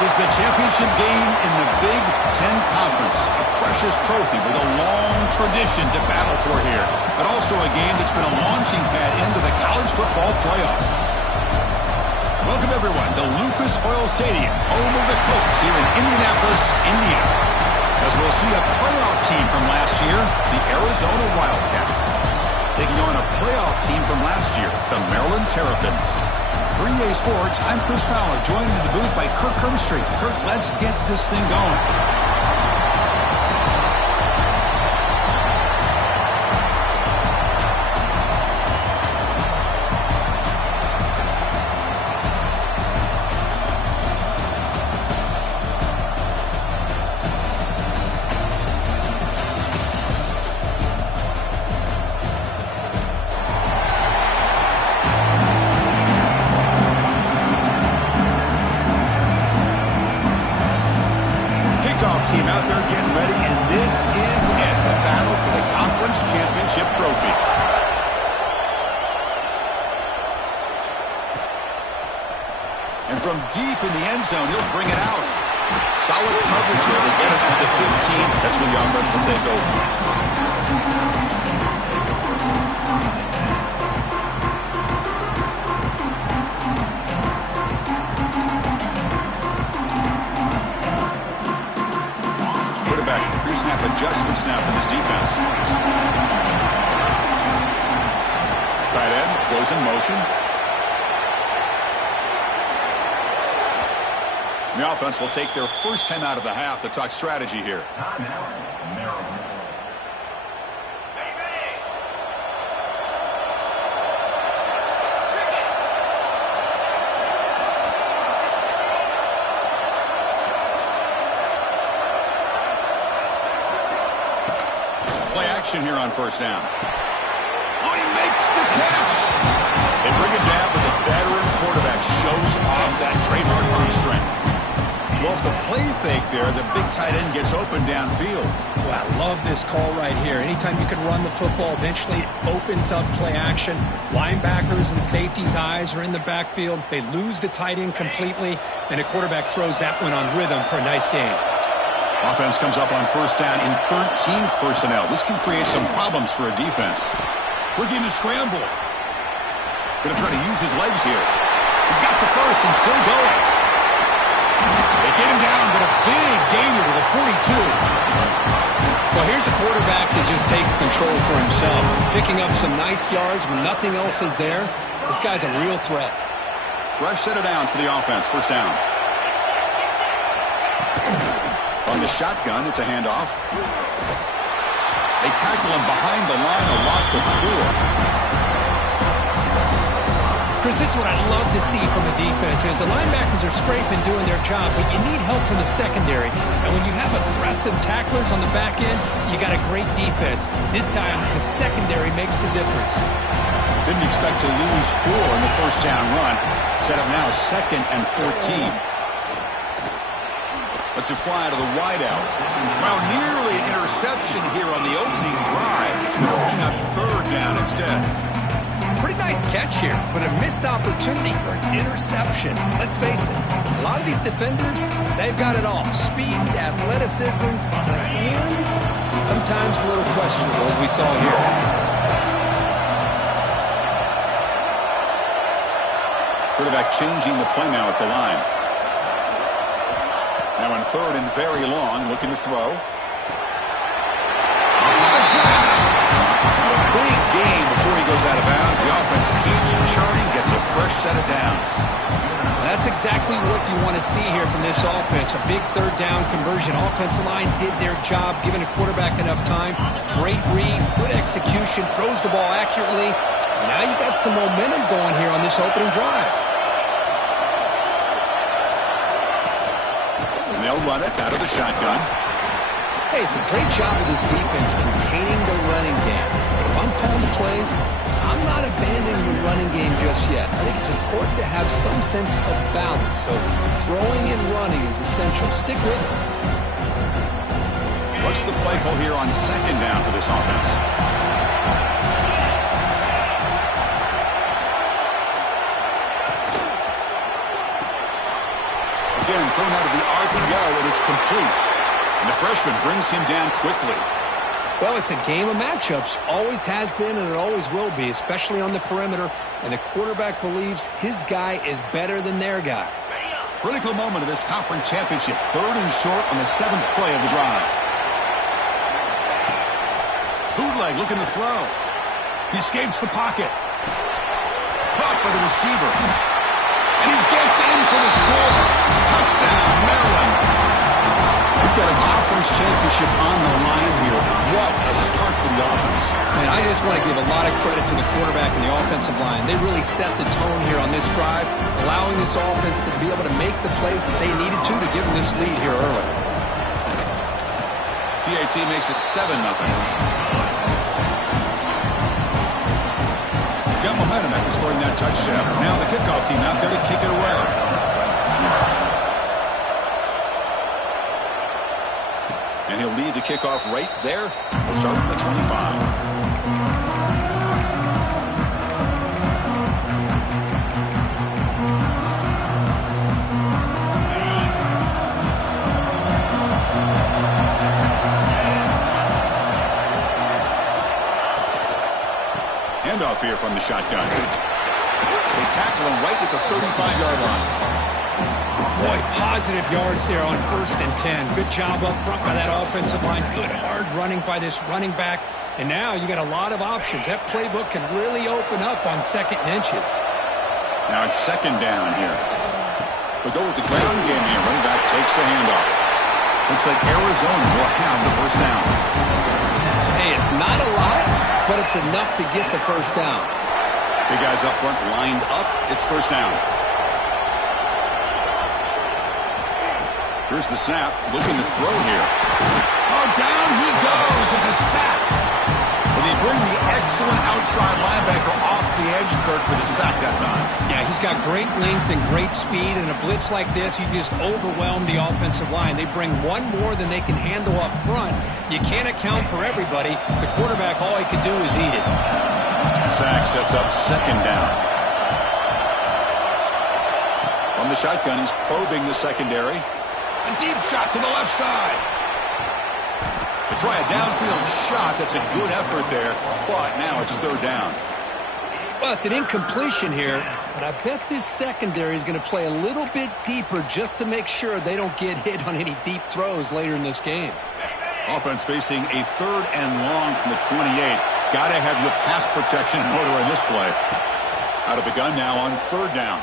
This is the championship game in the Big Ten Conference. A precious trophy with a long tradition to battle for here. But also a game that's been a launching pad into the college football playoff. Welcome, everyone, to Lucas Oil Stadium, home of the Colts here in Indianapolis, Indiana. As we'll see a playoff team from last year, the Arizona Wildcats, taking on a playoff team from last year, the Maryland Terrapins. For EA Sports, I'm Chris Fowler, joined in the booth by Kirk Hermstreet. Kirk, let's get this thing going. Team out there getting ready, and this is it, the battle for the conference championship trophy. And from deep in the end zone, he'll bring it out. Solid coverage here. They get it at the 15. That's where the offense will take over. Pre-snap adjustments now for this defense. Tight end goes in motion. The offense will take their first 10 out of the half to talk strategy here. Play action here on first down. Oh, he makes the catch. They bring him down, but the veteran quarterback shows off that trademark arm strength. So off the play fake there, the big tight end gets open downfield. Well, I love this call right here. Anytime you can run the football, eventually it opens up play action. Linebackers and safeties' eyes are in the backfield. They lose the tight end completely, and the quarterback throws that one on rhythm for a nice game. Offense comes up on first down in 13 personnel. This can create some problems for a defense. Looking to scramble. Going to try to use his legs here. He's got the first and still going. They get him down, but a big gainer to the 42. Well, here's a quarterback that just takes control for himself. Picking up some nice yards when nothing else is there. This guy's a real threat. Fresh set of downs for the offense. First down. On the shotgun, it's a handoff. They tackle him behind the line, a loss of 4. Chris, this is what I love to see from the defense is the linebackers are scraping, doing their job, but you need help from the secondary. And when you have aggressive tacklers on the back end, you got a great defense. This time, the secondary makes the difference. Didn't expect to lose 4 in the first down run. Set up now 2nd and 14. Let's it fly to the wideout. Well, nearly an interception here on the opening drive. It's going to bring up 3rd down instead. Pretty nice catch here, but a missed opportunity for an interception. Let's face it, a lot of these defenders, they've got it all. Speed, athleticism, but hands, sometimes a little questionable, as we saw here. Quarterback changing the play now at the line. Now on 3rd and very long, looking to throw. A big game before he goes out of bounds. The offense keeps churning, gets a fresh set of downs. That's exactly what you want to see here from this offense. A big 3rd down conversion. Offensive line did their job, giving a quarterback enough time. Great read, good execution, throws the ball accurately. Now you got some momentum going here on this opening drive. They'll run it out of the shotgun. Hey, it's a great job of this defense containing the running game. But if I'm calling the plays, I'm not abandoning the running game just yet. I think it's important to have some sense of balance. So throwing and running is essential. Stick with it. What's the play call here on 2nd down for this offense? Again, thrown out of the RPO, and it's complete. And the freshman brings him down quickly. Well, it's a game of matchups. Always has been, and it always will be, especially on the perimeter. And the quarterback believes his guy is better than their guy. Critical moment of this conference championship. 3rd and short on the 7th play of the drive. Bootleg looking to throw. He escapes the pocket. Caught by the receiver. And he gets in for the score. Touchdown, Maryland. We've got a conference championship on the line here. What a start for the offense. Man, I just want to give a lot of credit to the quarterback and the offensive line. They really set the tone here on this drive, allowing this offense to be able to make the plays that they needed to give them this lead here early. PAT makes it 7-0. Got momentum after scoring that touchdown. Now the kickoff team out there to kick it away. And he'll lead the kickoff right there. He'll start at the 25. Handoff here from the shotgun. They tackle him right at the 35-yard line. Boy, positive yards there on 1st and 10. Good job up front by that offensive line. Good hard running by this running back. And now you got a lot of options. That playbook can really open up on 2nd and inches. Now it's 2nd down here. They'll go with the ground game here. Running back takes the handoff. Looks like Arizona will have the 1st down. Hey, it's not a lot, but it's enough to get the 1st down. Big guys up front lined up. It's 1st down. Here's the snap. Looking to throw here. Oh, down he goes. It's a sack. And they bring the excellent outside linebacker off the edge, Kirk, for the sack that time. Yeah, he's got great length and great speed. And a blitz like this, you just overwhelm the offensive line. They bring one more than they can handle up front. You can't account for everybody. The quarterback, all he can do is eat it. Sack sets up 2nd down. From the shotgun, he's probing the secondary. A deep shot to the left side. They try a downfield shot. That's a good effort there, but now it's 3rd down. Well, it's an incompletion here, but I bet this secondary is going to play a little bit deeper just to make sure they don't get hit on any deep throws later in this game. Offense facing a 3rd and long from the 28. Got to have your pass protection in order in this play. Out of the gun now on 3rd down.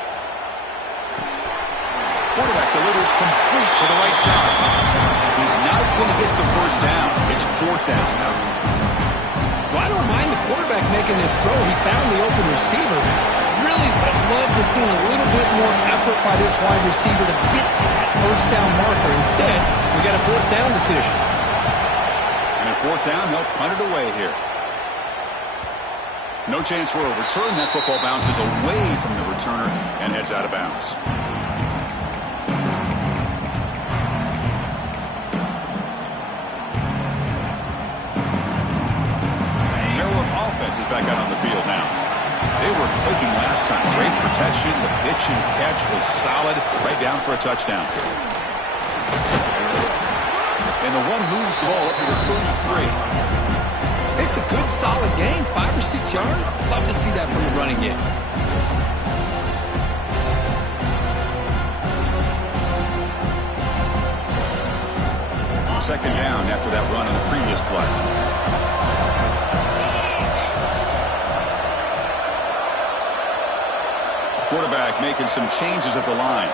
Quarterback delivers complete to the right side. He's not going to get the 1st down. It's 4th down now. Well, I don't mind the quarterback making this throw. He found the open receiver. Really would have loved to see a little bit more effort by this wide receiver to get to that 1st down marker. Instead, we got a 4th down decision. And at 4th down, they'll punt it away here. No chance for a return. That football bounces away from the returner and heads out of bounds. Offense is back out on the field now. They were clicking last time. Great protection. The pitch and catch was solid. Right down for a touchdown. And the one moves the ball up to the 33. It's a good, solid game. 5 or 6 yards. Love to see that from the running game. 2nd down after that run on the previous play. Quarterback making some changes at the line.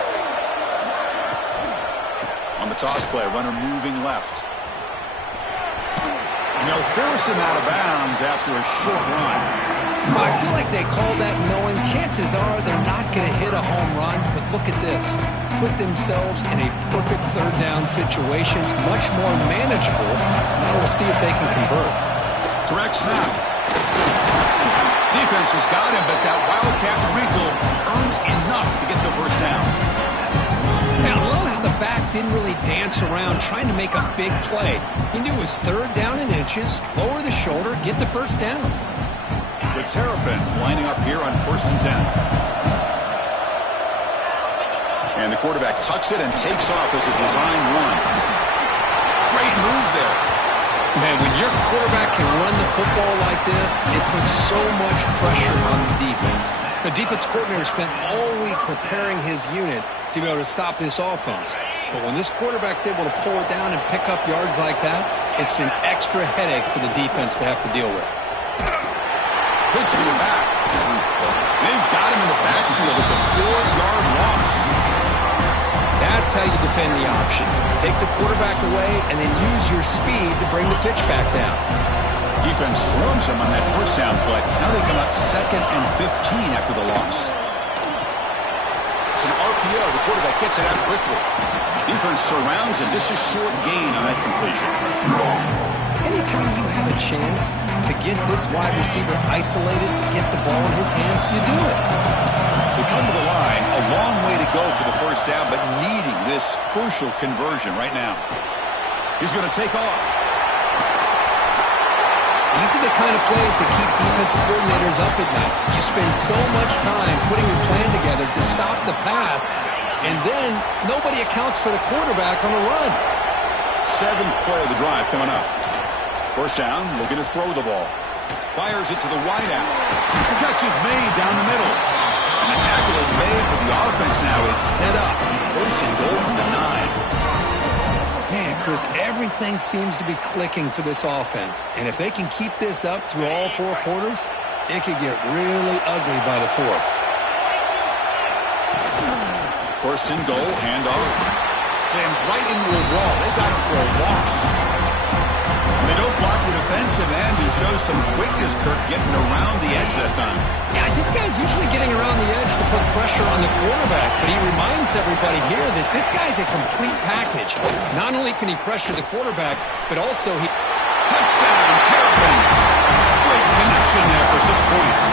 On the toss play, runner moving left. And they'll force him out of bounds after a short run. I feel like they call that knowing chances are they're not going to hit a home run, but look at this. Put themselves in a perfect 3rd down situation. It's much more manageable. Now we'll see if they can convert. Direct snap. Defense has got him, but that Wildcat wrinkle earns enough to get the 1st down. Now, I love how the back didn't really dance around trying to make a big play. He knew it was 3rd down and inches, lower the shoulder, get the 1st down. The Terrapins lining up here on 1st and 10. And the quarterback tucks it and takes off as a design run. Great move there. Man, when your quarterback can run the football like this, it puts so much pressure on the defense. The defense coordinator spent all week preparing his unit to be able to stop this offense. But when this quarterback's able to pull it down and pick up yards like that, it's an extra headache for the defense to have to deal with. Pitch to the back. They've got him in the backfield. It's a 4-yard loss. That's how you defend the option. Take the quarterback away and then use your speed to bring the pitch back down. Defense swarms him on that first down play. Now they come up 2nd and 15 after the loss. It's an RPO. The quarterback gets it out quickly. Defense surrounds him. Just a short gain on that completion. Anytime you have a chance to get this wide receiver isolated, to get the ball in his hands, you do it. They come to the line, a long way to go for the first down, but needing this crucial conversion right now. He's going to take off. These are the kind of plays that keep defensive coordinators up at night. You spend so much time putting your plan together to stop the pass, and then nobody accounts for the quarterback on a run. 7th play of the drive coming up. First down, looking to throw the ball. Fires it to the wideout. The catch is made down the middle. And the tackle is made, but the offense now is set up. First and goal from the 9. Man, Chris, everything seems to be clicking for this offense. And if they can keep this up through all 4 quarters, it could get really ugly by the 4th. First and goal, handoff. Slams right into a wall. They've got him for a loss. And they don't block the defensive end, who shows some quickness, Kirk, getting around the edge that time. Yeah, this guy's usually getting around the edge to put pressure on the quarterback, but he reminds everybody here that this guy's a complete package. Not only can he pressure the quarterback, but also he... Touchdown, Terrapins! Great connection there for 6 points.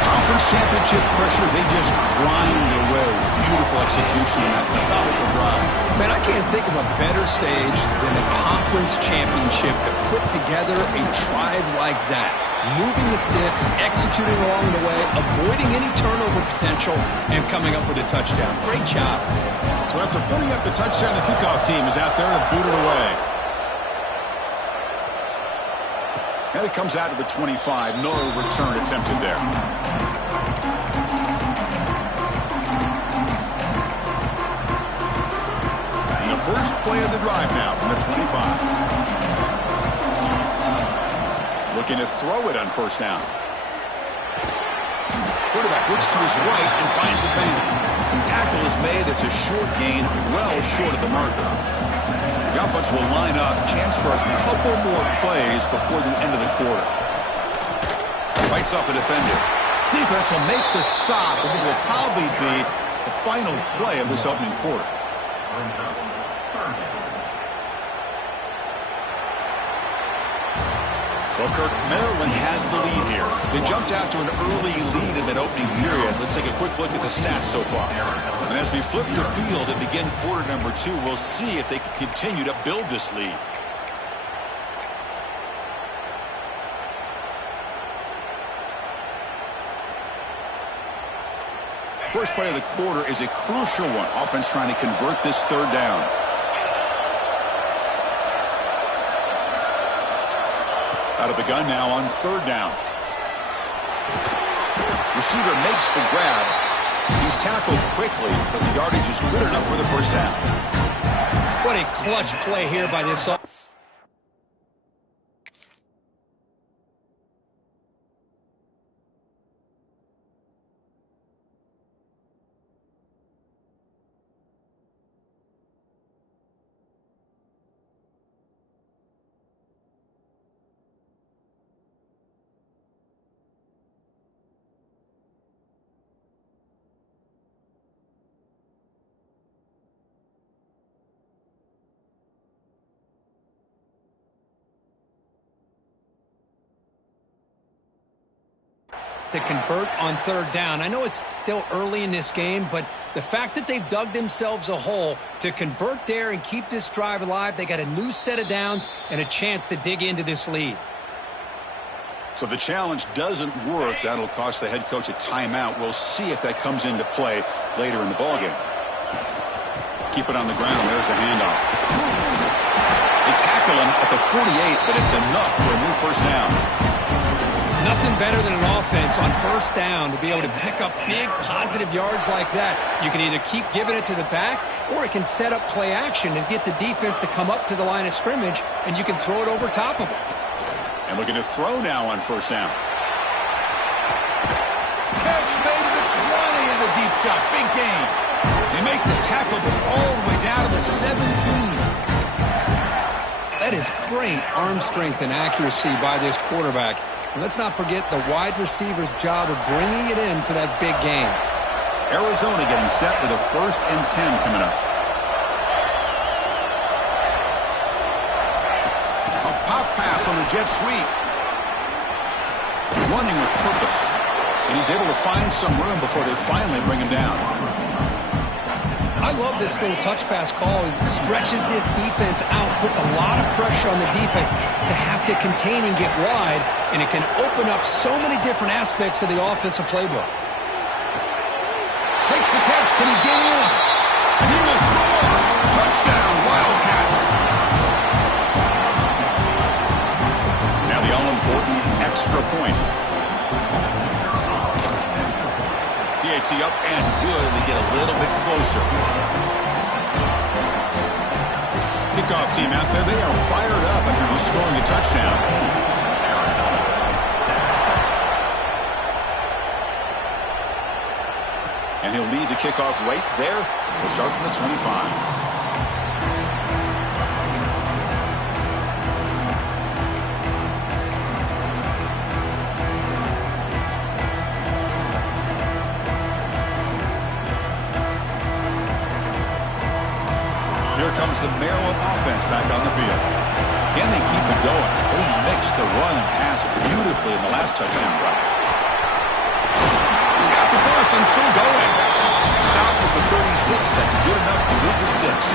Conference championship pressure, they just grind away. Beautiful execution in that methodical drive. Man, I can't think of a better stage than the conference championship to put together a drive like that. Moving the sticks, executing along the way, avoiding any turnover potential, and coming up with a touchdown. Great job. So after putting up the touchdown, the kickoff team is out there to boot it away. And it comes out to the 25. No return attempted there. And the first play of the drive now from the 25. Looking to throw it on first down. Quarterback looks to his right and finds his man. Tackle is made. It's a short gain, well short of the marker. The offense will line up. Chance for a couple more plays before the end of the quarter. Fights off a defender. Defense will make the stop, and it will probably be the final play of this opening quarter. Well, Kirk, Maryland has the lead here. They jumped out to an early lead in that opening period. Let's take a quick look at the stats so far. And as we flip the field and begin quarter number 2, we'll see if they can continue to build this lead. First play of the quarter is a crucial one. Offense trying to convert this 3rd down. Out of the gun now on 3rd down. Receiver makes the grab. He's tackled quickly, but the yardage is good enough for the first down. What a clutch play here by this offense. To convert on 3rd down. I know it's still early in this game, but the fact that they've dug themselves a hole to convert there and keep this drive alive, they got a new set of downs and a chance to dig into this lead. So the challenge doesn't work. That'll cost the head coach a timeout. We'll see if that comes into play later in the ballgame. Keep it on the ground. There's the handoff. They tackle him at the 48, but it's enough for a new first down. Nothing better than an offense on first down to be able to pick up big positive yards like that. You can either keep giving it to the back, or it can set up play action and get the defense to come up to the line of scrimmage, and you can throw it over top of it. And looking to throw now on first down. Catch made at the 20 and the deep shot. Big gain. They make the tackle go all the way down to the 17. That is great arm strength and accuracy by this quarterback. And let's not forget the wide receiver's job of bringing it in for that big gain. Arizona getting set with a 1st and 10 coming up. A pop pass on the jet sweep. Running with purpose. And he's able to find some room before they finally bring him down. I love this little touch pass call. It stretches this defense out, puts a lot of pressure on the defense to have to contain and get wide, and it can open up so many different aspects of the offensive playbook. Makes the catch. Can he get in? And he will score. Touchdown, Wildcats. Now the all-important extra point. PAT up and good. They get a little bit closer. Kickoff team out there. They are fired up after just scoring a touchdown. And he'll lead the kickoff right there. He'll start from the 25. Here comes the Maryland offense back on the field. Can they keep it going? They mixed the run and pass beautifully in the last touchdown drive. He's got the first and still going. Stopped at the 36. That's good enough to move the sticks.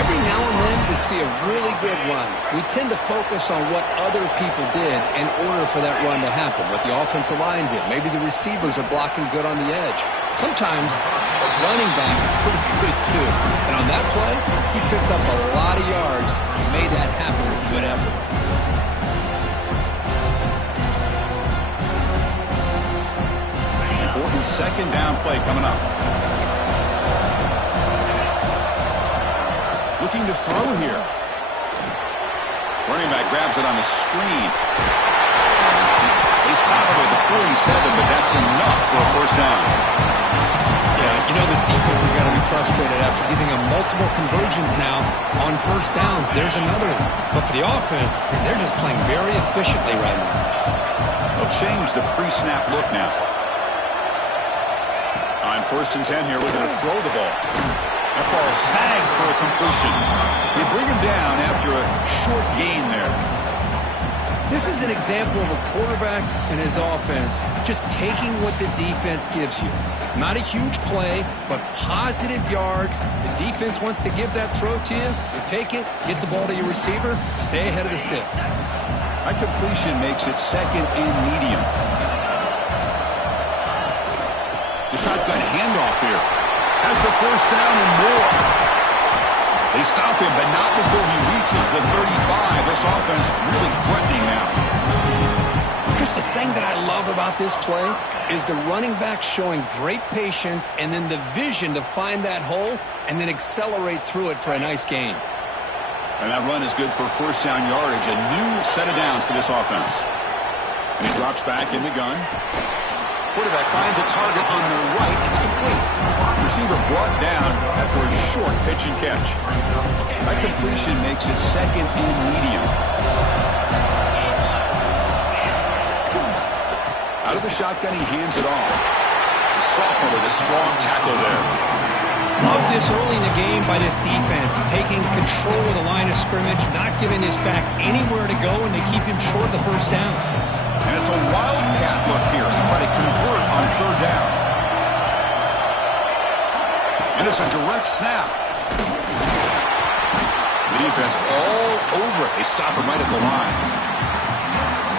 Every now and then we see a really good run. We tend to focus on what other people did in order for that run to happen, what the offensive line did. Maybe the receivers are blocking good on the edge. Sometimes the running back is pretty good too. And on that play, he picked up a lot of yards and made that happen with good effort. Important 2nd down play coming up. Looking to throw here. Running back grabs it on the screen. They stop it at the 47, but that's enough for a first down. Yeah, you know this defense has got to be frustrated after giving them multiple conversions now on first downs. There's another one. But for the offense, they're just playing very efficiently right now. They'll change the pre-snap look now. On 1st and 10 here, looking to throw the ball. That ball snagged for a completion. They bring him down after a short gain there. This is an example of a quarterback and his offense just taking what the defense gives you. Not a huge play, but positive yards. The defense wants to give that throw to you. You take it, get the ball to your receiver, stay ahead of the sticks. That completion makes it 2nd and medium. The shotgun handoff here. Has the first down and more. They stop him, but not before he reaches the 35. This offense really threatening now. Here's the thing that I love about this play is the running back showing great patience and then the vision to find that hole and then accelerate through it for a nice gain. And that run is good for first down yardage. A new set of downs for this offense. And he drops back in the gun. Quarterback finds a target on the right. It's complete. Receiver brought down after a short pitch and catch. That completion makes it 2nd and medium. Out of the shotgun, he hands it off. The sophomore with a strong tackle there. Love this early in the game by this defense, taking control of the line of scrimmage, not giving this back anywhere to go, and they keep him short of the first down. And it's a wildcat look here as they try to convert on 3rd down. And it's a direct snap. The defense all over it. They stop him right at the line.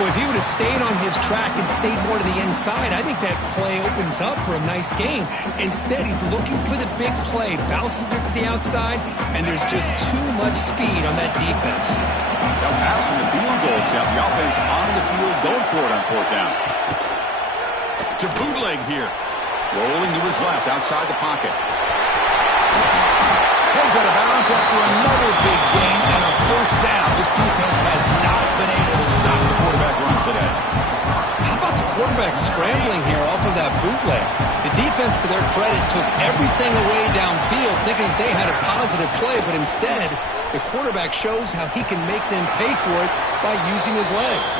Well, if he would have stayed on his track and stayed more to the inside, I think that play opens up for a nice gain. Instead, he's looking for the big play, bounces it to the outside, and there's just too much speed on that defense. They'll pass in the field goal attempt. The offense on the field going for it on 4th down. To bootleg here. Rolling to his left outside the pocket. Heads out of bounds after another big gain and a 1st down. This defense has not been able to stop the quarterback run today. How about the quarterback scrambling here off of that bootleg? The defense, to their credit, took everything away downfield, thinking they had a positive play, but instead, the quarterback shows how he can make them pay for it by using his legs.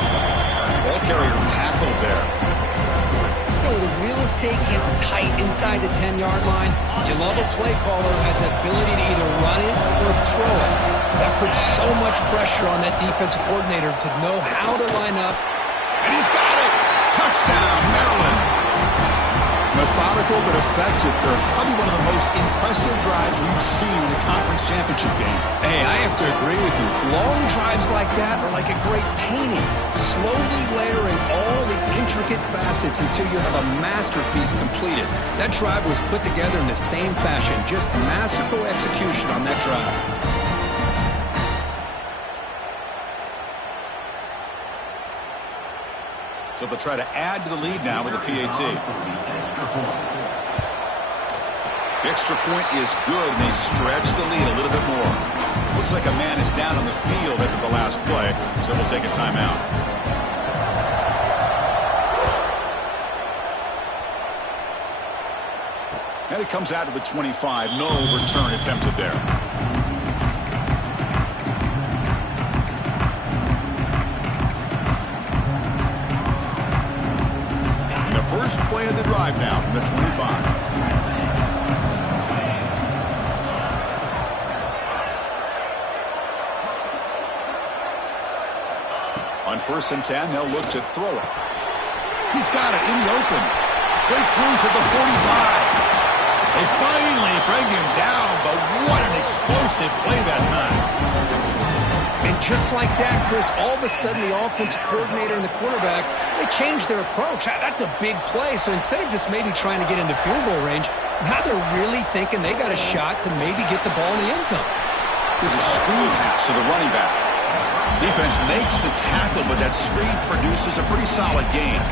Ball carrier tackled there. The real estate gets tight inside the 10-yard line. You love a play caller who has the ability to either run it or throw it. That puts so much pressure on that defensive coordinator to know how to line up. And he's got it! Touchdown, Maryland! Methodical but effective, Kirk. Probably one of the most impressive drives we've seen in the conference championship game. Hey, I have to agree with you. Long drives like that are like a great painting. Slowly layering all the intricate facets until you have a masterpiece completed. That drive was put together in the same fashion. Just masterful execution on that drive. So they'll try to add to the lead now with a PAT. The extra point is good, and they stretch the lead a little bit more. Looks like a man is down on the field after the last play, so we'll take a timeout. And it comes out to the 25. No return attempted there. First play of the drive now from the 25. On 1st and 10, they'll look to throw it. He's got it in the open. Breaks loose at the 45. They finally bring him down, but what an explosive play that time. And just like that, Chris, all of a sudden the offensive coordinator and the quarterback, they changed their approach. That's a big play. So instead of just maybe trying to get into field goal range, now they're really thinking they got a shot to maybe get the ball in the end zone. There's a screen pass to the running back. Defense makes the tackle, but that screen produces a pretty solid gain.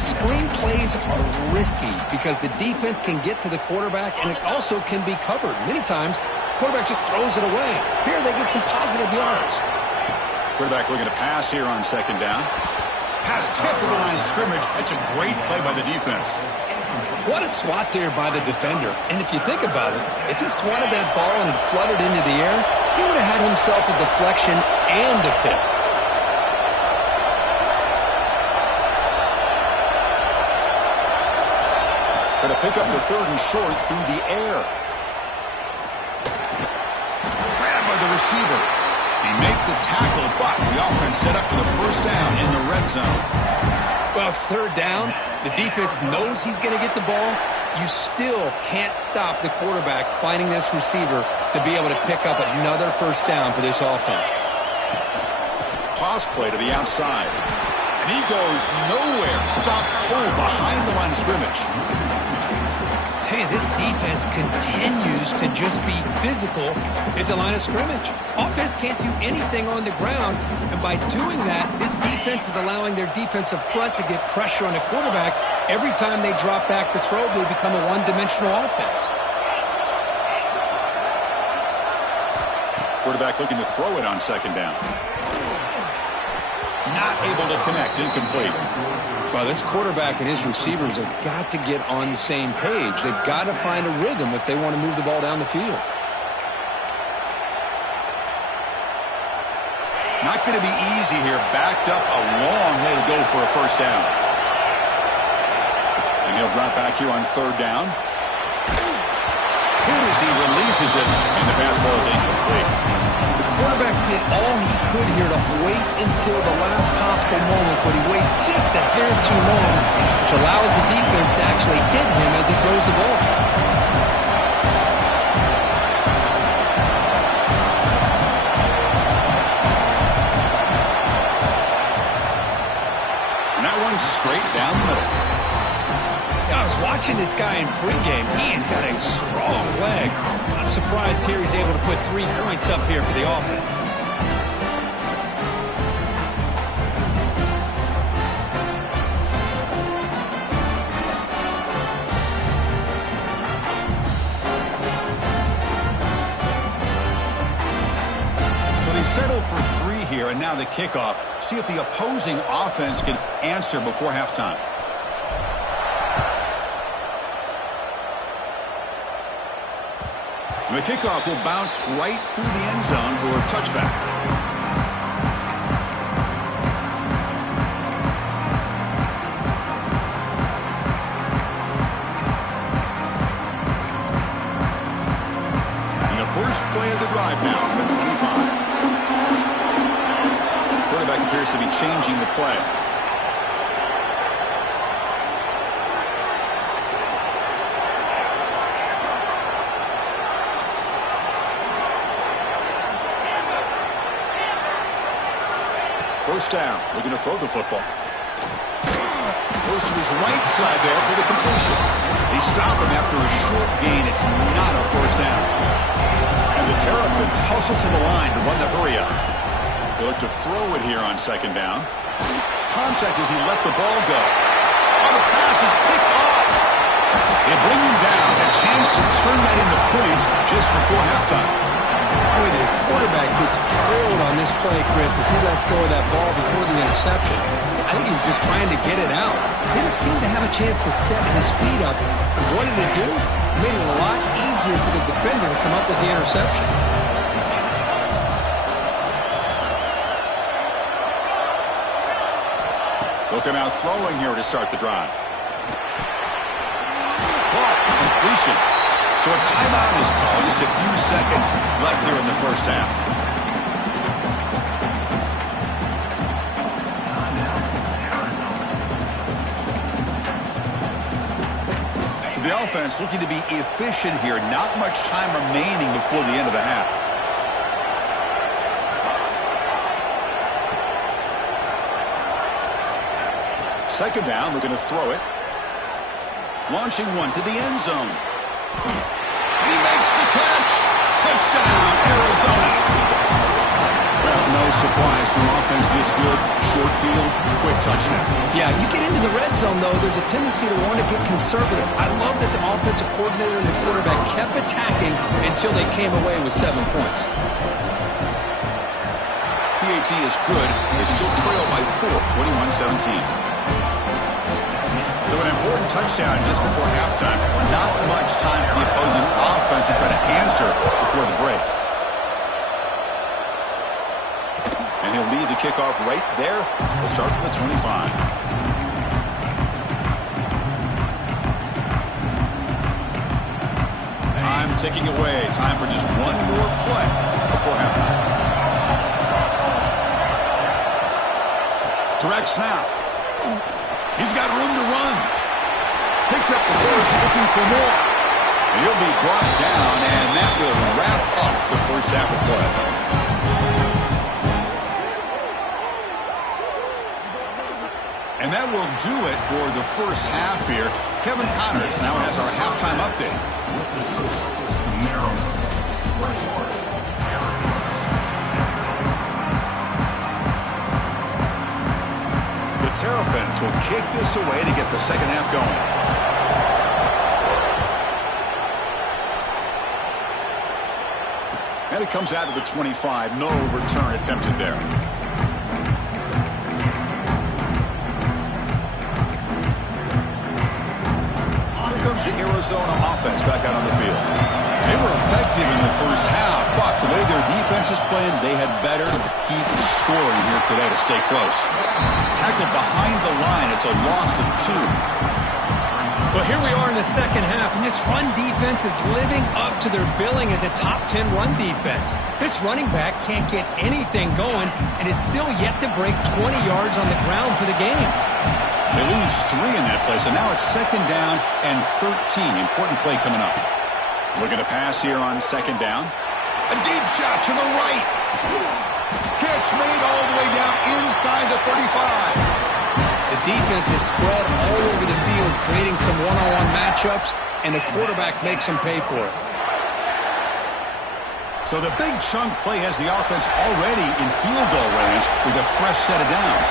Screen plays are risky because the defense can get to the quarterback, and it also can be covered. Many times, quarterback just throws it away. Here they get some positive yards. Quarterback looking to pass here on 2nd down. Pass tipped to the line of scrimmage. That's a great play by the defense. What a swat there by the defender. And if you think about it, if he swatted that ball and it fluttered into the air, he would have had himself a deflection and a pick. Going to pick up the 3rd and short through the air. Grabbed by the receiver. He made the tackle, but the offense set up for the 1st down in the red zone. Well, it's 3rd down. The defense knows he's going to get the ball. You still can't stop the quarterback finding this receiver to be able to pick up another 1st down for this offense. Toss play to the outside. And he goes nowhere. Stopped cold behind the line of scrimmage. Tell you, this defense continues to just be physical at the line of scrimmage. Offense can't do anything on the ground, and by doing that, this defense is allowing their defensive front to get pressure on the quarterback. Every time they drop back to throw, they become a one-dimensional offense. Quarterback looking to throw it on 2nd down. Not able to connect, incomplete. Well, this quarterback and his receivers have got to get on the same page. They've got to find a rhythm if they want to move the ball down the field. Not going to be easy here. Backed up a long way to go for a 1st down. And he'll drop back here on 3rd down. Here as he releases it, and the pass ball is incomplete. Quarterback did all he could here to wait until the last possible moment, but he waits just a hair too long, which allows the defense to actually hit him as he throws the ball. down the middle. Yeah, I was watching this guy in pregame. He's got a strong leg. I'm surprised here he's able to put 3 points up here for the offense. Settle for 3 here, and now the kickoff. See if the opposing offense can answer before halftime. The kickoff will bounce right through the end zone for a touchback. And the first play of the drive now, the 25. Quarterback appears to be changing the play. First down. We're going to throw the football. Goes to his right side there for the completion. They stop him after a short gain. It's not a first down. And the Terrapins hustle to the line to run the hurry up. They look to throw it here on second down. Contact as he let the ball go. Oh, the pass is picked off. They bring him down. A chance to turn that into points just before halftime. Boy, the quarterback gets trailed on this play, Chris, as he lets go of that ball before the interception. I think he was just trying to get it out. Didn't seem to have a chance to set his feet up. And what did it do? It made it a lot easier for the defender to come up with the interception. They'll come out throwing here to start the drive. Caught. Completion. So a timeout is called. Just a few seconds left here in the first half. So the offense looking to be efficient here. Not much time remaining before the end of the half. Second down, we're going to throw it. Launching one to the end zone. He makes the catch. Touchdown, Arizona. Well, no surprise for offense this good. Short field, quick touchdown. Yeah, you get into the red zone, though, there's a tendency to want to get conservative. I love that the offensive coordinator and the quarterback kept attacking until they came away with 7 points. PAT is good. They still trail by 4, 21-17. So an important touchdown just before halftime. Not much time for the opposing offense to try to answer before the break. And he'll leave the kickoff right there. We'll start with the 25. Time ticking away. Time for just one more play before halftime. Direct snap. He's got room to run. Picks up the first, looking for more. And he'll be brought down, and that will wrap up the first half of play. And that will do it for the first half here. Kevin Connors now has our halftime update. Terrapins will kick this away to get the second half going. And it comes out of the 25. No return attempted there. Here comes the Arizona offense back out on the field. They were effective in the first half, but the way their defense is playing, they had better keep scoring here today to stay close. Tackled behind the line. It's a loss of 2. Well, here we are in the second half, and this run defense is living up to their billing as a top 10 run defense. This running back can't get anything going and is still yet to break 20 yards on the ground for the game. They lose 3 in that play, so now it's second down and 13. Important play coming up. Looking to pass here on second down. A deep shot to the right. Catch made all the way down inside the 35. The defense is spread all over the field, creating some one-on-one matchups, and the quarterback makes them pay for it. So the big chunk play has the offense already in field goal range with a fresh set of downs.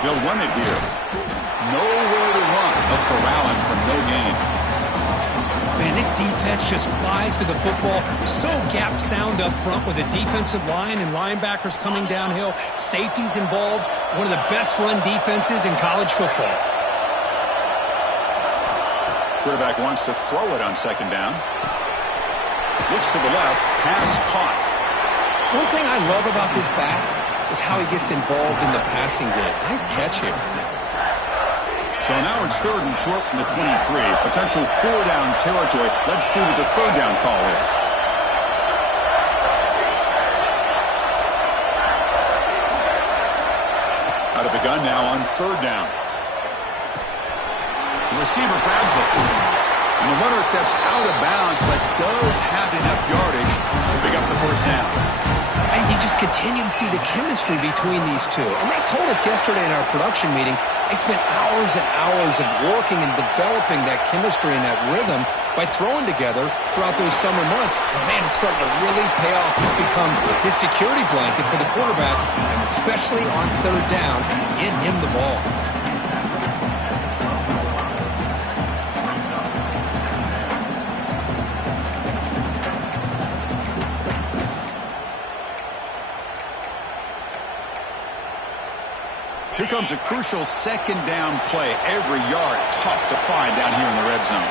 They'll run it here. Nowhere to run. They'll corral him from no gain. Man, this defense just flies to the football. So gap sound up front with a defensive line and linebackers coming downhill. Safeties involved. One of the best run defenses in college football. Quarterback wants to throw it on second down. Looks to the left. Pass caught. One thing I love about this back is how he gets involved in the passing game. Nice catch here. So now it's 3rd and short from the 23. Potential 4-down territory. Let's see what the 3rd down call is. Out of the gun now on 3rd down. The receiver grabs it. And the runner steps out of bounds, but does have enough yardage to pick up the 1st down. And you just continue to see the chemistry between these two. And they told us yesterday in our production meeting, they spent hours and hours of working and developing that chemistry and that rhythm by throwing together throughout those summer months. And, man, it's starting to really pay off. He's become his security blanket for the quarterback, and especially on 3rd down, get him the ball. Here comes a crucial 2nd down play. Every yard tough to find down here in the red zone.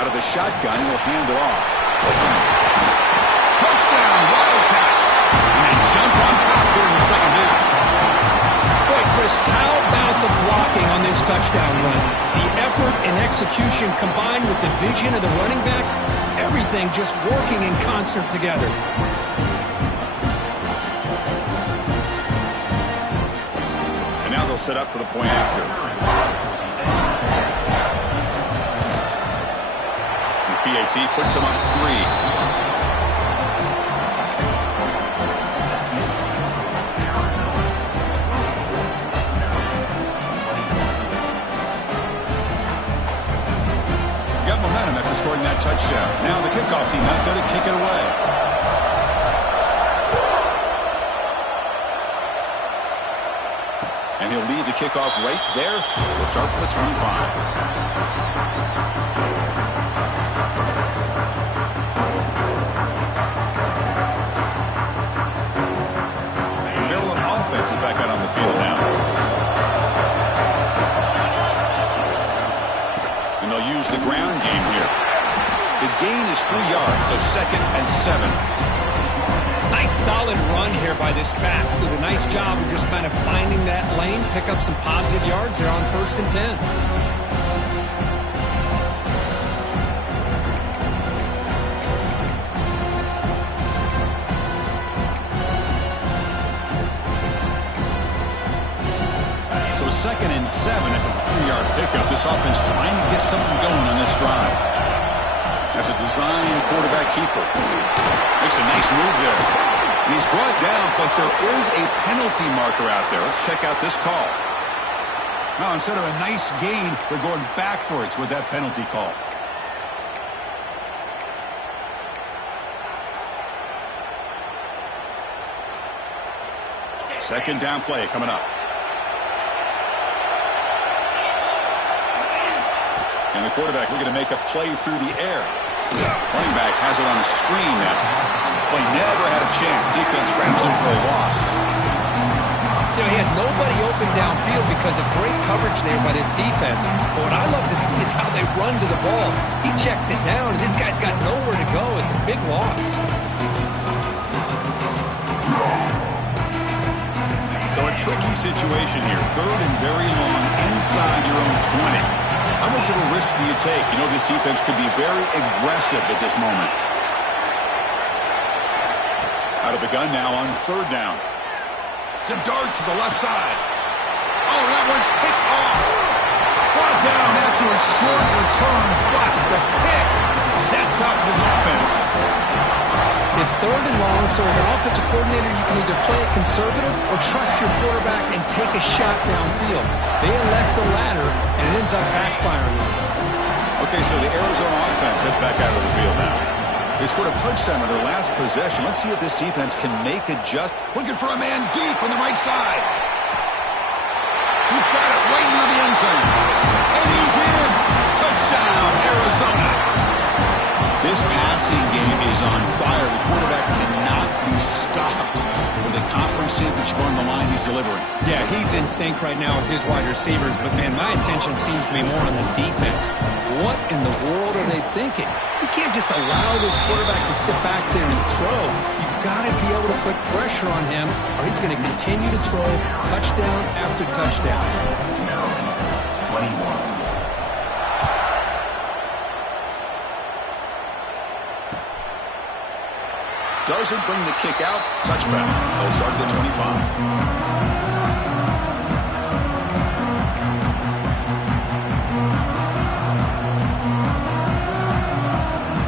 Out of the shotgun, he'll hand it off. Touchdown, Wildcats! And they jump on top here in the 2nd half. Boy, Chris, how about the blocking on this touchdown run? The effort and execution combined with the vision of the running back, everything just working in concert together. Now they'll set up for the point after. The PAT puts them up 3. Got momentum after scoring that touchdown. Now the kickoff team not going to kick it away. And he'll lead the kickoff right there. We'll start from the 25. The Maryland offense is back out on the field now. And they'll use the ground game here. The gain is 3 yards, so 2nd and 7. Nice solid run here by this back. Did a nice job of just kind of finding that lane, pick up some positive yards. They're on 1st and 10. So 2nd and 7 at the 3-yard pickup. This offense trying to get something going on this drive. As a design quarterback keeper. Makes a nice move there. And he's brought down, but there is a penalty marker out there. Let's check out this call. Now, instead of a nice gain, they're going backwards with that penalty call. Second down play coming up. And the quarterback looking to make a play through the air. Running back has it on the screen now. Play never had a chance. Defense grabs him for a loss. You know, he had nobody open downfield because of great coverage there by this defense. But what I love to see is how they run to the ball. He checks it down, and this guy's got nowhere to go. It's a big loss. So a tricky situation here. 3rd and very long inside your own 20. How much of a risk do you take? You know this defense could be very aggressive at this moment. Out of the gun now on 3rd down. To dart to the left side. Oh, that one's picked off. Brought down after a short return, but the pick sets up his offense. If It's third and long, so as an offensive coordinator, you can either play it conservative or trust your quarterback and take a shot downfield. They elect the latter, and it ends up backfiring. Okay, so the Arizona offense heads back out of the field now. They scored a touchdown on their last possession. Let's see if this defense can make a adjust. Looking for a man deep on the right side. He's got it right near the end zone. And he's in. Touchdown, Arizona. This passing game is on fire. The quarterback cannot be stopped with a conference championship on the line he's delivering. Yeah, he's in sync right now with his wide receivers, but, man, my attention seems to be more on the defense. What in the world are they thinking? You can't just allow this quarterback to sit back there and throw. You've got to be able to put pressure on him, or he's going to continue to throw touchdown after touchdown. Maryland, 21. Doesn't bring the kick out. Touchback. They'll start at the 25.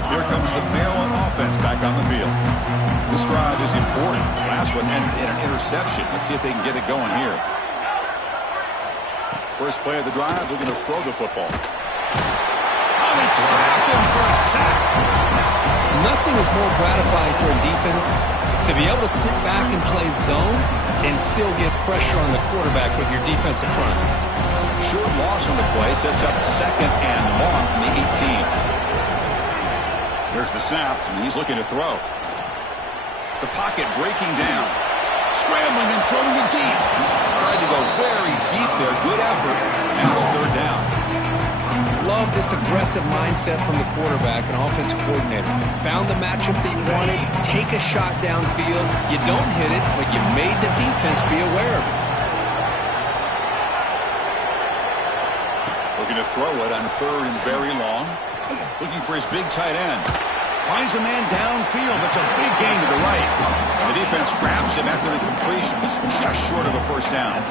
Here comes the Maryland offense back on the field. This drive is important. Last one ended in an interception. Let's see if they can get it going here. First play of the drive, they're going to throw the football. Oh, they trap him for a sack. Nothing is more gratifying for a defense to be able to sit back and play zone and still get pressure on the quarterback with your defensive front. Short loss on the play sets up second and long from the 18. There's the snap, and he's looking to throw. The pocket breaking down. Scrambling and throwing it deep. Tried to go very deep there. Good effort. Now it's third down. Love this aggressive mindset from the quarterback and offensive coordinator. Found the matchup that you wanted. Take a shot downfield. You don't hit it, but you made the defense be aware of it. Looking to throw it on third and very long. Looking for his big tight end. Finds a man downfield. That's a big gain to the right. The defense grabs him after the completion. He's just short of a first down.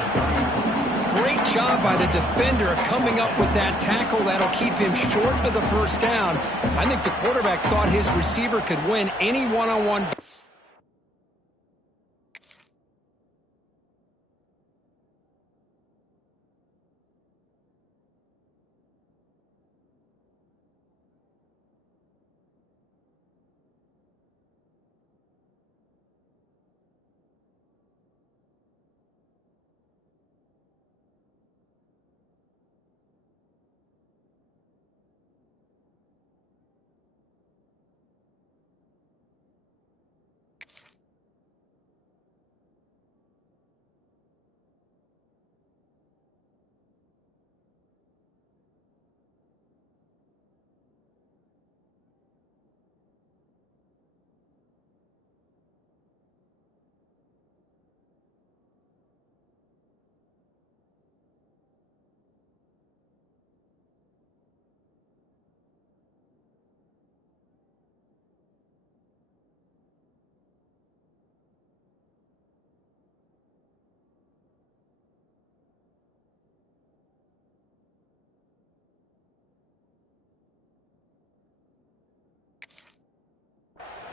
Great job by the defender coming up with that tackle. That'll keep him short of the first down. I think the quarterback thought his receiver could win any one-on-one.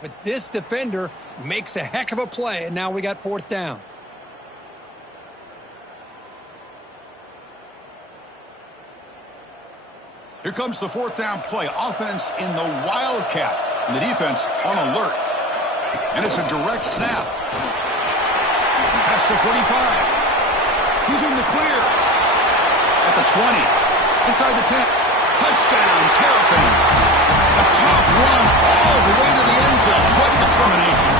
But this defender makes a heck of a play, and now we got fourth down. Here comes the fourth down play. Offense in the Wildcat. And the defense on alert. And it's a direct snap. Past the 45. He's in the clear. At the 20. Inside the 10. Touchdown, Terrapins. A tough run all the way to the end zone. What determination.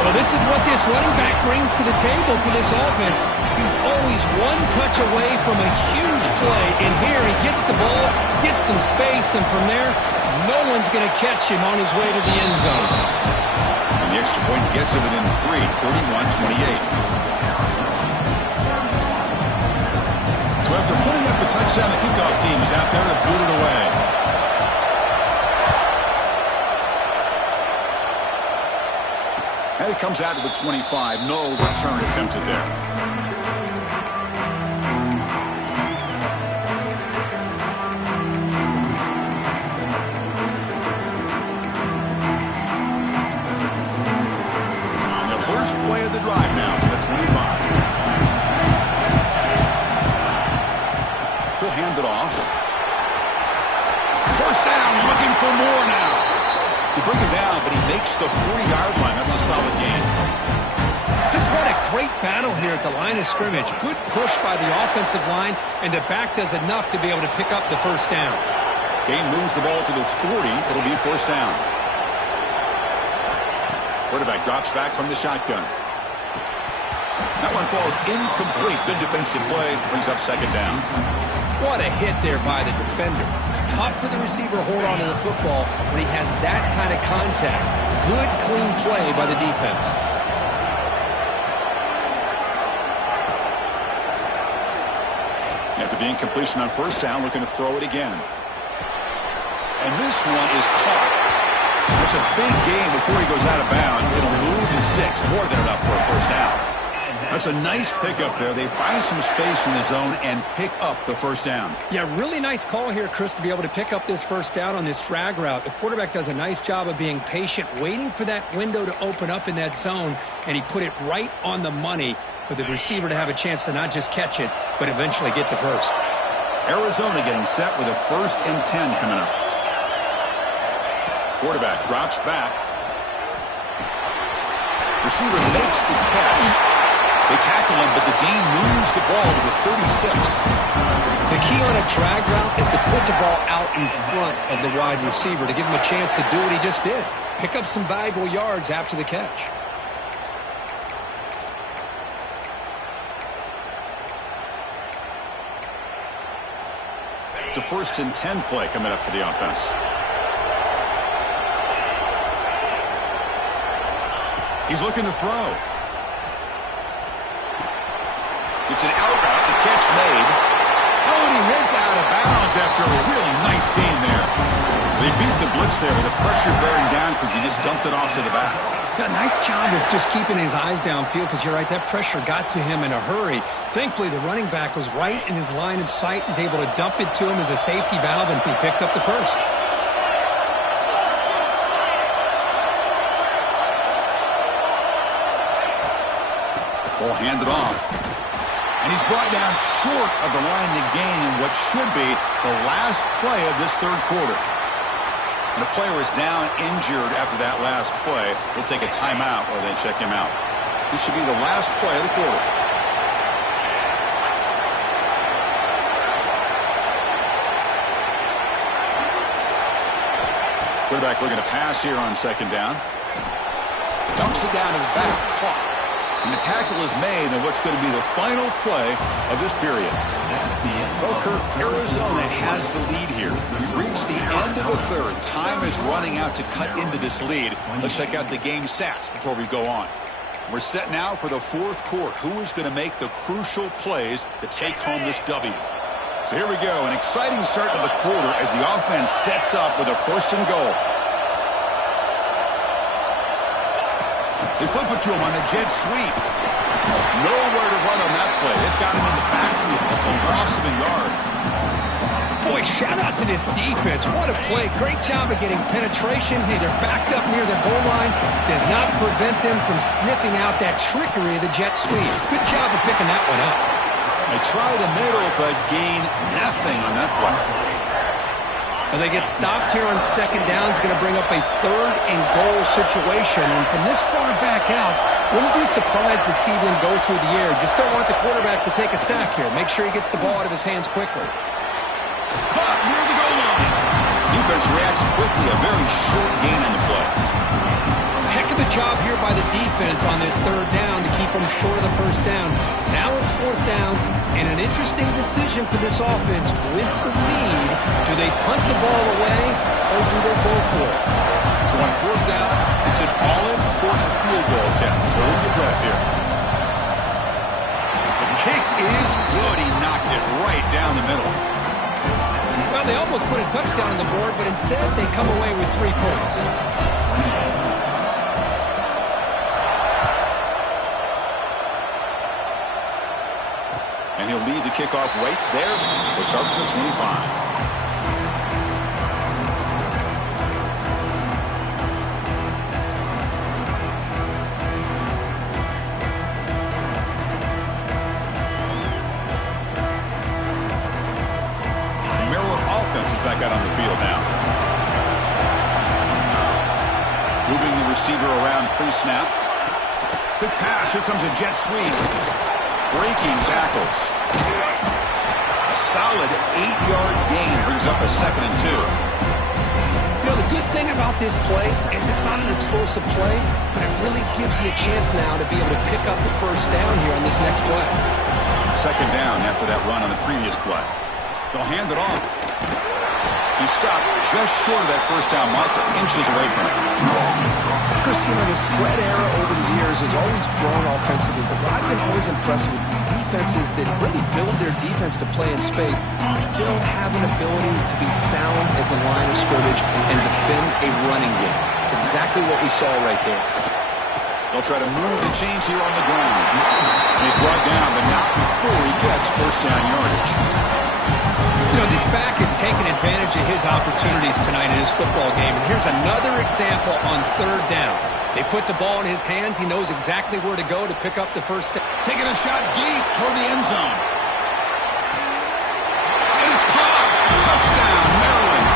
Well, this is what this running back brings to the table for this offense. He's always one touch away from a huge play. And here he gets the ball, gets some space, and from there, no one's going to catch him on his way to the end zone. And the extra point gets him within 3, 31-28. So after putting up a touchdown, the kickoff team is out there to boot it away. And it comes out to the 25. No return attempted there. first play of the drive now from the 25. He'll hand it off. First down, looking for more now. They bring him down, but he makes the 40-yard line. That's a solid gain. Just what a great battle here at the line of scrimmage. Good push by the offensive line, and the back does enough to be able to pick up the first down. Gain moves the ball to the 40. It'll be first down. Quarterback drops back from the shotgun. That one falls incomplete. Good defensive play. Brings up second down. What a hit there by the defender. Tough for the receiver to hold on to the football when he has that kind of contact. Good, clean play by the defense. After the incompletion on first down, looking to throw it again. And this one is caught. It's a big gain before he goes out of bounds. It'll move his sticks. More than enough for a first down. That's a nice pickup there. They find some space in the zone and pick up the first down. Yeah, really nice call here, Chris, to be able to pick up this first down on this drag route. The quarterback does a nice job of being patient, waiting for that window to open up in that zone, and he put it right on the money for the receiver to have a chance to not just catch it, but eventually get the first. Arizona getting set with a 1st and 10 coming up. Quarterback drops back. Receiver makes the catch. They tackle him, but the gain moves the ball to the 36. The key on a drag route is to put the ball out in front of the wide receiver to give him a chance to do what he just did. Pick up some valuable yards after the catch. It's a 1st and 10 play coming up for the offense. He's looking to throw. It's an out route. The catch made. Oh, and he heads out of bounds after a really nice game there. They beat the blitz there with the pressure bearing down because he just dumped it off to the back. Yeah, nice job of just keeping his eyes downfield because you're right, that pressure got to him in a hurry. Thankfully, the running back was right in his line of sight. He's able to dump it to him as a safety valve, and he picked up the first. Ball handed off. And he's brought down short of the line to gain in what should be the last play of this third quarter. And the player is down injured after that last play. We'll take a timeout or then check him out. This should be the last play of the quarter. Quarterback looking to pass here on second down. Dumps it down to the back. Caught. And the tackle is made in what's going to be the final play of this period. Well, Kirk, Arizona has the lead here. We've reached the end of the third. Time is running out to cut into this lead. Let's check out the game stats before we go on. We're set now for the fourth quarter. Who is going to make the crucial plays to take home this W? So here we go. An exciting start to the quarter as the offense sets up with a 1st and goal. They flip it to him on the jet sweep. Nowhere to run on that play. They've got him in the backfield. That's a loss of a yard. Boy, shout out to this defense. What a play. Great job of getting penetration. Hey, they're backed up near the goal line. Does not prevent them from sniffing out that trickery of the jet sweep. Good job of picking that one up. They try the middle, but gain nothing on that play. And they get stopped here on second down. It's going to bring up a 3rd and goal situation. And from this far back out, wouldn't be surprised to see them go through the air. Just don't want the quarterback to take a sack here. Make sure he gets the ball out of his hands quickly. Caught near the goal line. Defense reacts quickly. A very short gain on the play. Heck of a job here by the defense on this 3rd down to keep them short of the first down. Now it's 4th down, and an interesting decision for this offense with the lead. Do they punt the ball away, or do they go for it? So on 4th down, it's an all-important field goal attempt. Hold your breath here. The kick is good. He knocked it right down the middle. Well, they almost put a touchdown on the board, but instead they come away with 3 points. And he'll lead the kickoff right there. We'll start from the 25. Moving the receiver around pre-snap. Quick pass. Here comes a jet sweep. Breaking tackles. A solid 8-yard gain brings up a 2nd and 2. You know, the good thing about this play is it's not an explosive play, but it really gives you a chance now to be able to pick up the first down here on this next play. 2nd down after that run on the previous play. They'll hand it off. He stopped just short of that first down marker, inches away from it. Chris, you know, the spread era over the years has always grown offensively, but what I've been always impressed with defenses that really build their defense to play in space still have an ability to be sound at the line of scrimmage and defend a running game. It's exactly what we saw right there. They'll try to move the chains here on the ground. And he's brought down, but not before he gets first down yardage. You know, this back is taking advantage of his opportunities tonight in his football game. And here's another example on 3rd down. They put the ball in his hands. He knows exactly where to go to pick up the first down. Taking a shot deep toward the end zone. And it's caught. Touchdown, Maryland.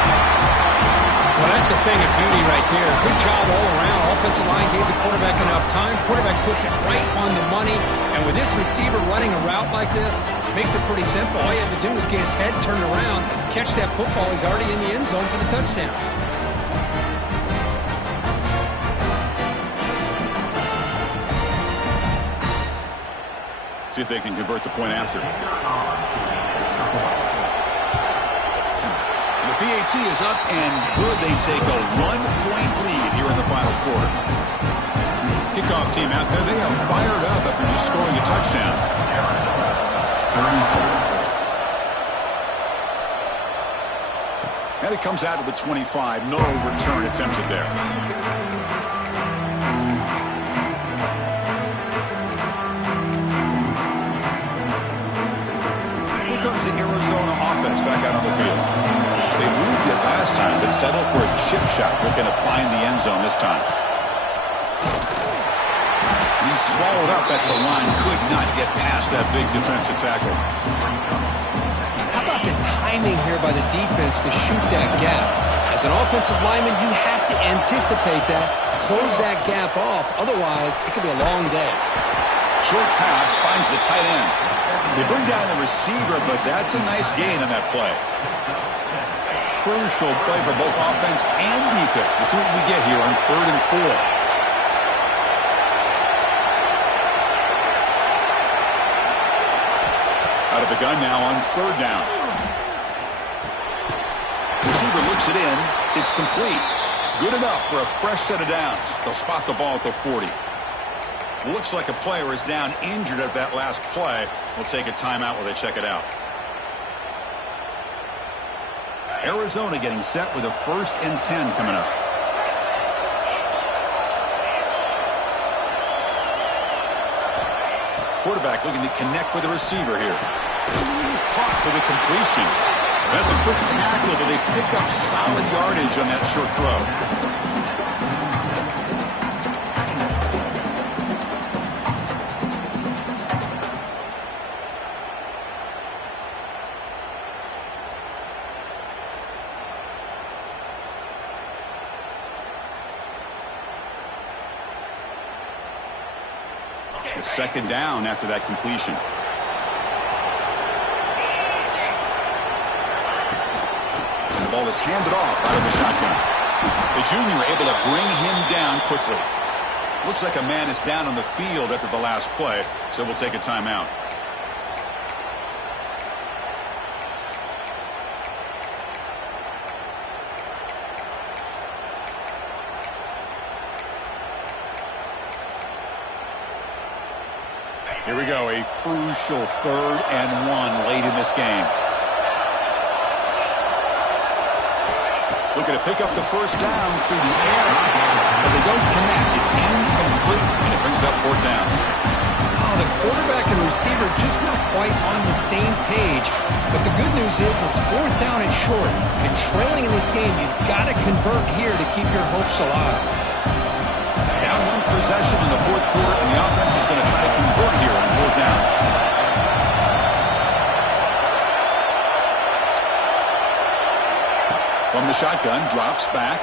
Well, that's a thing of beauty right there. Good job all around. Offensive line gave the quarterback enough time. Quarterback puts it right on the money. And with this receiver running a route like this, makes it pretty simple. All you have to do is get his head turned around, catch that football. He's already in the end zone for the touchdown. See if they can convert the point after. The PAT is up and good. They take a 1-point lead here in the final quarter. Kickoff team out there, they are fired up after just scoring a touchdown. And it comes out to the 25. No return attempted there. Here comes the Arizona offense back out on the field. They moved it last time, but settled for a chip shot, looking to find the end zone this time. He's swallowed up at the line, could not get past that big defensive tackle. How about the timing here by the defense to shoot that gap? As an offensive lineman, you have to anticipate that, close that gap off. Otherwise, it could be a long day. Short pass finds the tight end. They bring down the receiver, but that's a nice gain on that play. Crucial play for both offense and defense. Let's see what we get here on 3rd and 4. Out of the gun now on 3rd down. Receiver looks it in. It's complete. Good enough for a fresh set of downs. They'll spot the ball at the 40. Looks like a player is down injured at that last play. We'll take a timeout while they check it out. Arizona getting set with a 1st and 10 coming up. Quarterback looking to connect with the receiver here. Caught for the completion. That's a quick tackle, but they pick up solid yardage on that short throw. A 2nd down after that completion. And the ball is handed off out of the shotgun. The junior able to bring him down quickly. Looks like a man is down on the field after the last play, so we'll take a timeout. Here we go, a crucial 3rd and 1 late in this game. Looking to pick up the first down through the air. But they don't connect. It's incomplete, and it brings up 4th down. Oh, the quarterback and receiver just not quite on the same page. But the good news is it's 4th down and short. And trailing in this game, you've got to convert here to keep your hopes alive. Down 1 possession in the 4th quarter, and the offense is going to try to convert here on 4th down. From the shotgun, drops back.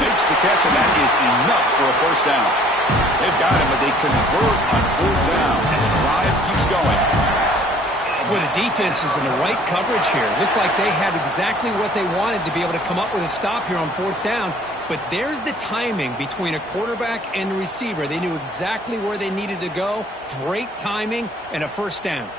Takes makes the catch, and that is enough for a first down. They've got him, but they convert on 4th down, and the drive keeps going. Well, the defense is in the right coverage here. Looked like they had exactly what they wanted to be able to come up with a stop here on 4th down. But there's the timing between a quarterback and the receiver. They knew exactly where they needed to go. Great timing and a first down.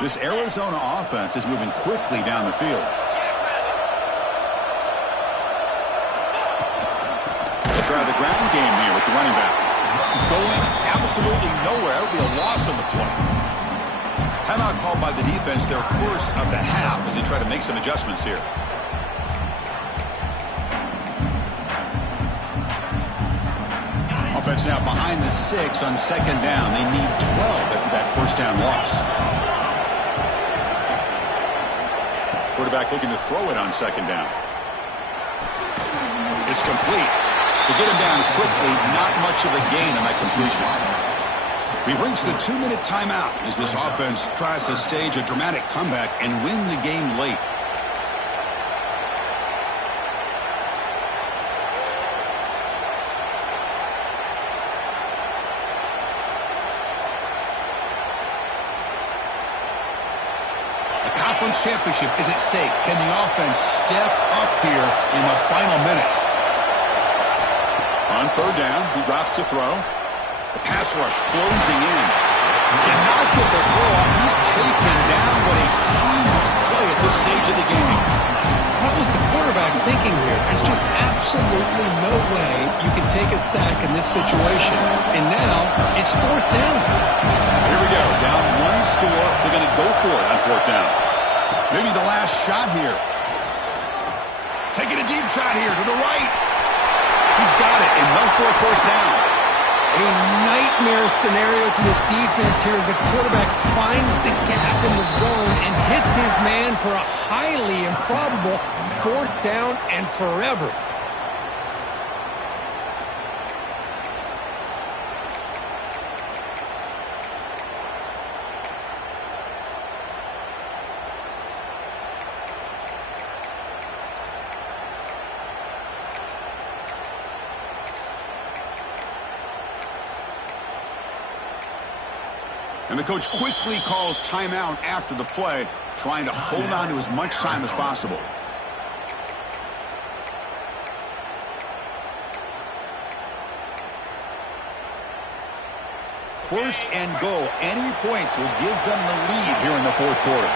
This Arizona offense is moving quickly down the field. They try the ground game here with the running back. Going absolutely nowhere. It'll be a loss on the play. Timeout called by the defense, their first of the half, as they try to make some adjustments here. Offense now behind the 6 on 2nd down. They need 12 after that first down loss. Quarterback looking to throw it on 2nd down. It's complete. To get him down quickly, not much of a gain on that completion. We've reached the 2-minute timeout as this offense tries to stage a dramatic comeback and win the game late. Conference championship is at stake. Can the offense step up here in the final minutes? On 3rd down, he drops to throw. The pass rush closing in. Cannot get the throw off. He's taken down. What a huge play at this stage of the game. What was the quarterback thinking here? There's just absolutely no way you can take a sack in this situation. And now it's 4th down. Here we go. Down 1 score. They're going to go for it on 4th down. Maybe the last shot here. Taking a deep shot here to the right. He's got it, enough for a first down. A nightmare scenario for this defense here as the quarterback finds the gap in the zone and hits his man for a highly improbable 4th down and forever. And the coach quickly calls timeout after the play, trying to hold on to as much time as possible. First and goal. Any points will give them the lead here in the 4th quarter.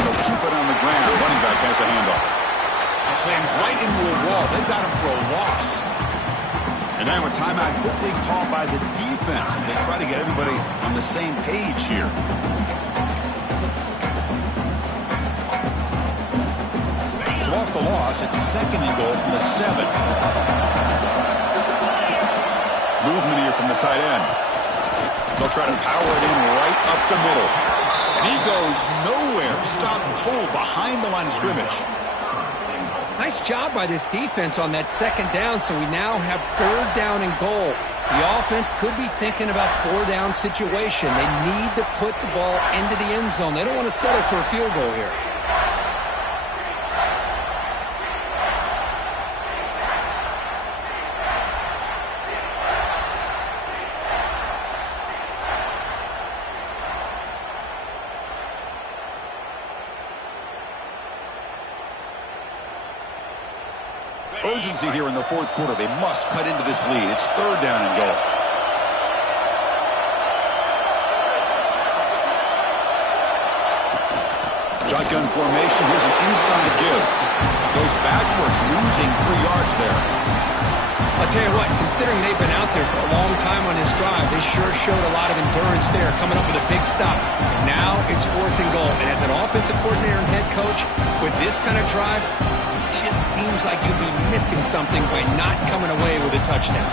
They'll keep it on the ground. Running back has the handoff. Slams right into a wall. They've got him for a loss. And now a timeout quickly called by the defense as they try to get everybody on the same page here. So off the loss, it's 2nd and goal from the 7. Movement here from the tight end. They'll try to power it in right up the middle. And he goes nowhere. Stopped cold behind the line of scrimmage. Nice job by this defense on that 2nd down, so we now have 3rd down and goal. The offense could be thinking about 4-down situation. They need to put the ball into the end zone. They don't want to settle for a field goal here. Urgency here in the 4th quarter. They must cut into this lead. It's 3rd down and goal. Shotgun formation. Here's an inside give. Goes backwards, losing 3 yards there. I'll tell you what, considering they've been out there for a long time on this drive, they sure showed a lot of endurance there, coming up with a big stop. Now it's 4th and goal. And as an offensive coordinator and head coach, with this kind of drive, it just seems like you'd be missing something by not coming away with a touchdown.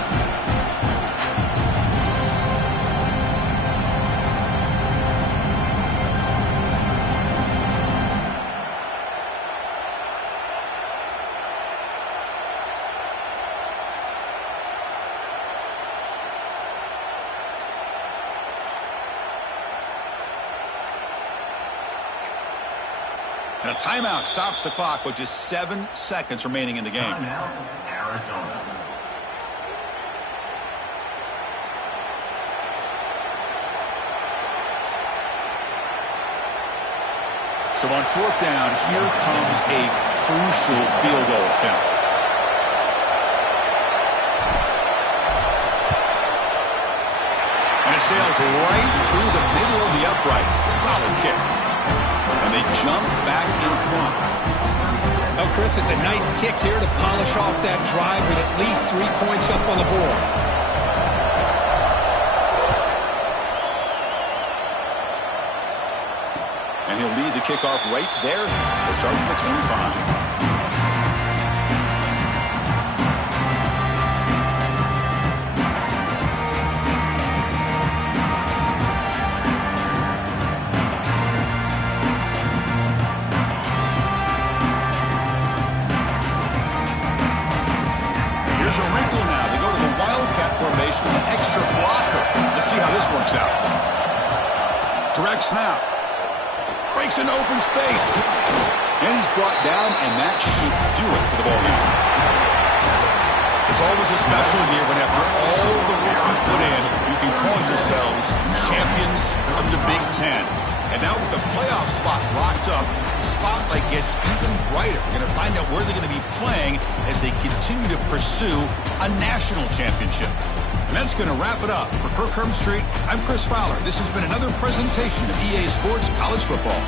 And a timeout stops the clock with just 7 seconds remaining in the game. Timeout, Arizona. So on 4th down, here comes a crucial field goal attempt. And it sails right through the middle of the uprights. Solid kick. And they jump back in front. Oh, Chris, it's a nice kick here to polish off that drive with at least 3 points up on the board. And he'll lead the kickoff right there. He'll start at the 25. Here's a wrinkle now. They go to the Wildcat formation with an extra blocker. Let's see how this works out. Direct snap. Breaks into open space. And he's brought down, and that should do it for the ball game. It's always a special year when after all the work you put in, you can call yourselves champions of the Big Ten. And now with the playoff spot locked up, the spotlight gets even brighter. We're going to find out where they're going to be playing as they continue to pursue a national championship. And that's going to wrap it up. For Kirk Herbstreit, I'm Chris Fowler. This has been another presentation of EA Sports College Football.